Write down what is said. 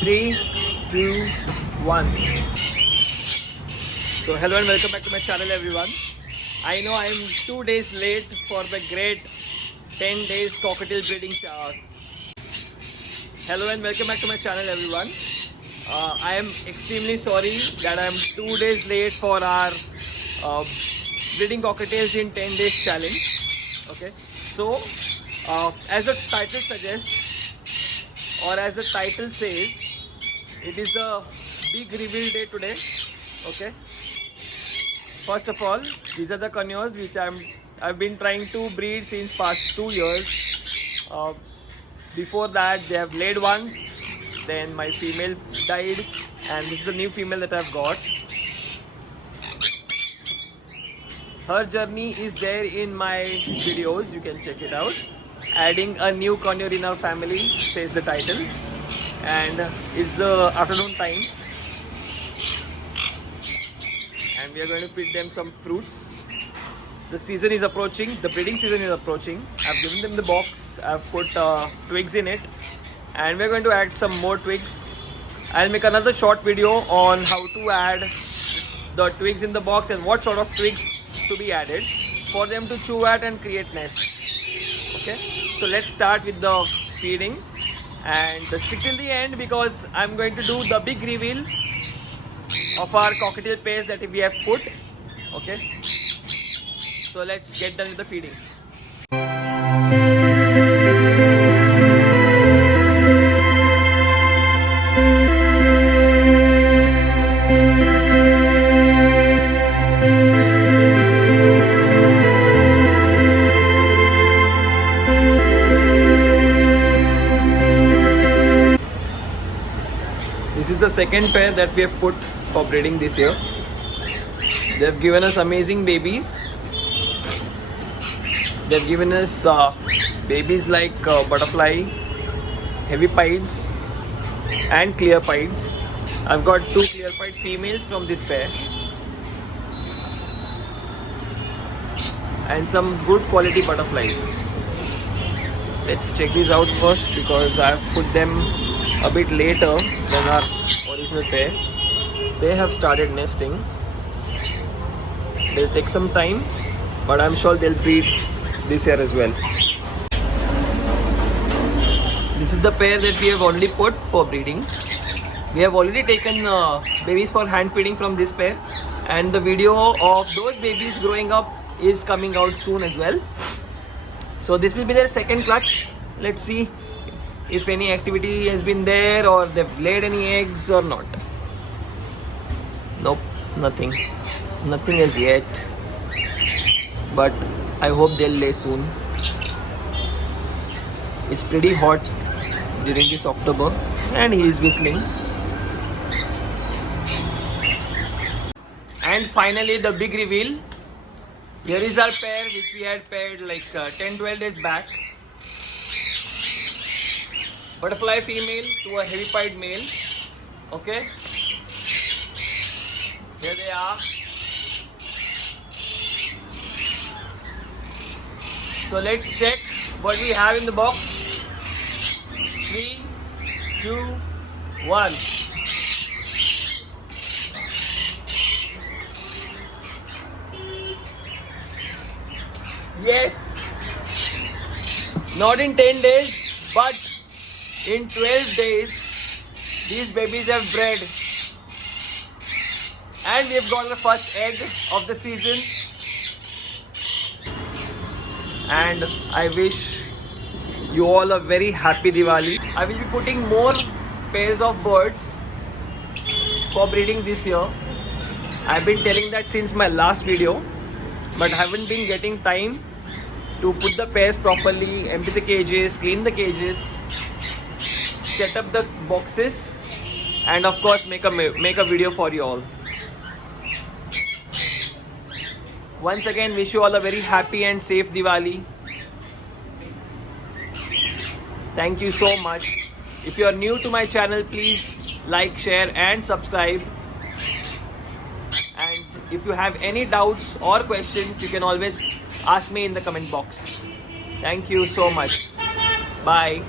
3, 2, 1. So hello and welcome back to my channel everyone. I know I am 2 days late for the great 10 days cockatiel breeding chart. Hello and welcome back to my channel everyone. I am extremely sorry that I am 2 days late for our breeding cockatiels in 10 days challenge. Okay, so as the title suggests, or as the title says, it is a big reveal day today. Okay, first of all, these are the conures which I've been trying to breed since past 2 years. Before that they have laid once, then my female died, and this is the new female that I've got. Her journey is there in my videos, you can check it out. Adding a new conure in our family says the title, and it's the afternoon time and we are going to feed them some fruits. The season is approaching, the breeding season is approaching. I've given them the box, I've put twigs in it, and we're going to add some more twigs. I'll make another short video on how to add the twigs in the box and what sort of twigs to be added for them to chew at and create nests. Okay, so let's start with the feeding and stick till the end because I'm going to do the big reveal of our cockatiel pairs that we have put. Okay, so let's get done with the feeding. This is the second pair that we have put for breeding this year. They have given us amazing babies. They have given us babies like butterfly, heavy pieds and clear pieds. I've got 2 clear pied females from this pair and some good quality butterflies. Let's check these out first because I've put them a bit later than our original pair. They have started nesting. They'll take some time, but I'm sure they'll breed this year as well. This is the pair that we have already put for breeding. We have already taken babies for hand feeding from this pair, and the video of those babies growing up is coming out soon as well. So this will be their second clutch. Let's see if any activity has been there or they've laid any eggs or not. Nope, nothing as yet, but I hope they'll lay soon. It's pretty hot during this October and he is whistling. And finally the big reveal. Here is our pair which we had paired like 10-12 days back. Butterfly female to a heavy pied male. Okay, here they are. So let's check what we have in the box. 3, 2, 1. Yes, not in 10 days, but in 12 days, these babies have bred. And we have got the first egg of the season. And I wish you all a very happy Diwali. I will be putting more pairs of birds for breeding this year. I've been telling that since my last video, but I haven't been getting time to put the pairs properly, empty the cages, clean the cages, set up the boxes, and of course make a video for you all. Once again, wish you all a very happy and safe Diwali. Thank you so much. If you are new to my channel, please like, share and subscribe. And if you have any doubts or questions, you can always ask me in the comment box. Thank you so much. Bye.